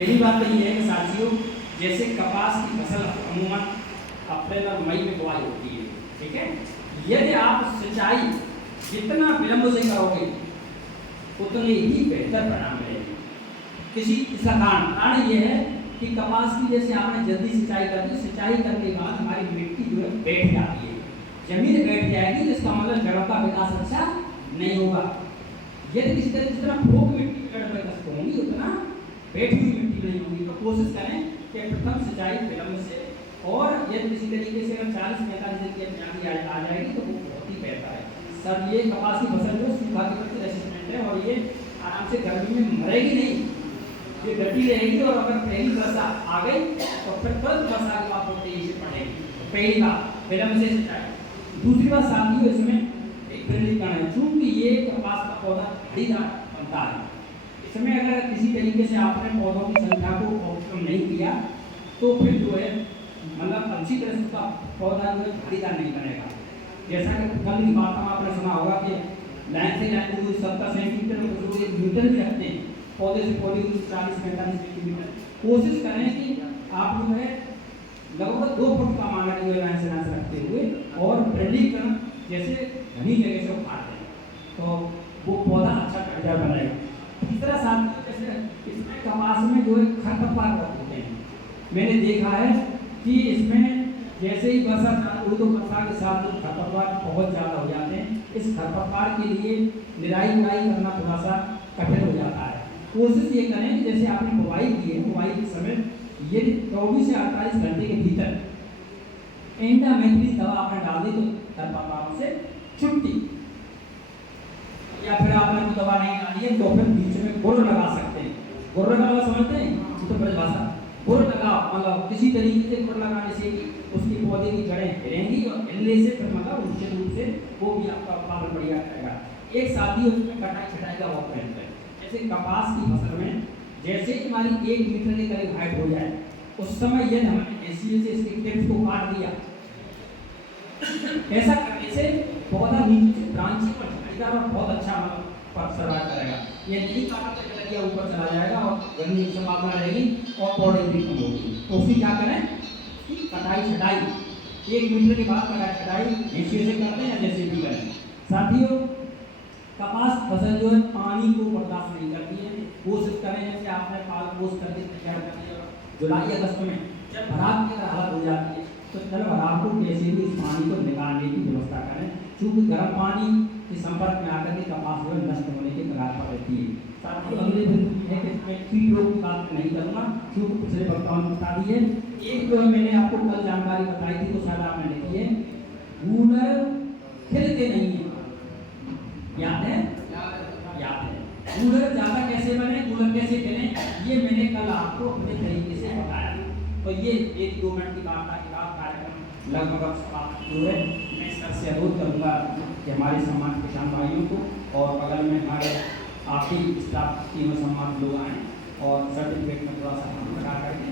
पहली बात तो ये है कि साथियों, जैसे कपास की फसल अमूमन अप्रैल और मई में बुआई होती है, ठीक है। यदि आप सिंचाई जितना विलंब से करोगे उतने ही बेहतर परिणाम मिलेंगे। इसका कारण ये है कि कपास की जैसे आपने जल्दी सिंचाई कर दी, सिंचाई करने के बाद हमारी मिट्टी जो है बैठ जाती है, जमीन बैठ जाएगी, जिसका मतलब जड़ों का विकास अच्छा नहीं होगा। यदि किसी तरह जितना ठोक मिट्टी जड़ में कष्ट होंगी उतना बैठी हुई मिट्टी नहीं होगी। तो कोशिश करें कि प्रथम सिंचाई विलंब से, और यदि किसी तरीके से अगर 40-45 दिन की बुनियादी आ जाएगी तो वो बहुत ही बेहतर है। सर ये कपास की फसल जो सूखा के प्रति रेसिस्टेंट है और ये आराम से गर्मी में मरेगी नहीं, ये डटी रहेगी। और अगर पहली वर्षा आ गई तो फिर तुरंत वर्षा के बाद वो तेजी से बढ़ेगी। पहली बात विलंब से सिंचाई। दूसरी बात साथियों, इसमें एक वृद्धिकरण है। चूंकि ये कपास का पौधा खड़ीदार बनता है, इसमें अगर किसी तरीके से आपने पौधों की संख्या को ऑप्टिमम नहीं किया तो फिर जो है मतलब अच्छी तरह से उसका पौधा जो है खड़ीदार नहीं बनेगा। जैसा कि कल की बात में आपने सुना होगा कि लाइन से लाइन दूर 70 सेंटीमीटर लोग 1 मीटर भी रखते हैं, पौधे से पौधे 40-45 सेंटीमीटर। कोशिश करें कि आप जो है लगभग 2 फुट का मानक जो है लाइन से लाइन रखते हुए, और वृद्धिकरण जैसे घनी जगह से उखाड़ते हैं तो वो पौधा अच्छा खड़ीदार बनेगा। तीसरा साथ जैसे इसमें कपास में जो है खरपतवार बहुत होते हैं। मैंने देखा है कि इसमें जैसे ही वर्षा चालू हुई तो वर्षा के साथ जो खरपतवार बहुत ज़्यादा हो जाते हैं। इस खरपतवार के लिए निराई गुड़ाई करना थोड़ा सा कठिन हो जाता है। कोशिश ये करें कि जैसे आपने बुवाई की है, बुवाई के समय ये 24 से 48 घंटे के भीतर एंडामेथ्रिन दवा आपने डाल दी तो खरपतवारों से छुट्टी, या फिर आपने कोई दवा नहीं डाली है तो फिर बीच में गुड़ लगा सकते हैं। गुड़ लगाना समझते हैं तो परिभाषा, गुड़ लगा मतलब किसी तरीके से गुड़ लगाने से कि उसके पौधे की जड़ें हिलेंगी और हिलने से फिर मतलब निश्चित रूप से वो भी आपका उत्पादन बढ़िया करेगा। एक साथी उसमें कटाई छटाई का बहुत पॉइंट है। जैसे कपास की फसल में जैसे ही हमारी 1 मीटर के करीब हाइट हो जाए उस समय यदि हमने ऐसी से इसके टिप्स को काट दिया, ऐसा करने से पौधा नीचे ब्रांची पर और बहुत अच्छा सर्वाइव करेगा। ये नहीं काटा तो चला ऊपर चला जाएगा और गर्मी की संभावना रहेगी और पौधे भी कम होगी। तो फिर क्या करें कि कटाई छटाई 1 मीटर के बाद कटाई छटाई ऐसे से करते हैं जैसे भी करें। साथियों, कपास फसल जो है पानी को बर्दाश्त नहीं करती है। कोशिश करें जैसे आपने पाल पोस करके तैयार कर लिया, जुलाई अगस्त में जब भराव की हालत हो जाती है तो चलो भराव को कैसे भी इस पानी को निकालने की व्यवस्था करें, क्योंकि गर्म पानी के संपर्क में आकर के कपास जो नष्ट होने के कगार पर रहती है। साथ ही अगले बिंदु है कि मैं कीट रोग की बात नहीं करूँगा क्योंकि पिछले वक्ताओं ने बता दी है। एक जो मैंने आपको कल जानकारी बताई थी तो शायद आपने लिखी है, गूलर खिलते नहीं है, याद है? याद है। गूलर ज़्यादा कैसे बने, गूलर कैसे खिलें, ये मैंने कल आपको अपने तरीके से बताया। तो ये 1-2 मिनट की वार्ता के बाद कार्यक्रम लगभग समाप्त हुए। मैं सर से अनुरोध करूँगा कि हमारे सम्मान किसान भाइयों को और बगल में हमारे आपकी स्टाफ तीनों सम्मान लोग आएँ और सर्टिफिकेट में थोड़ा सा लगा करके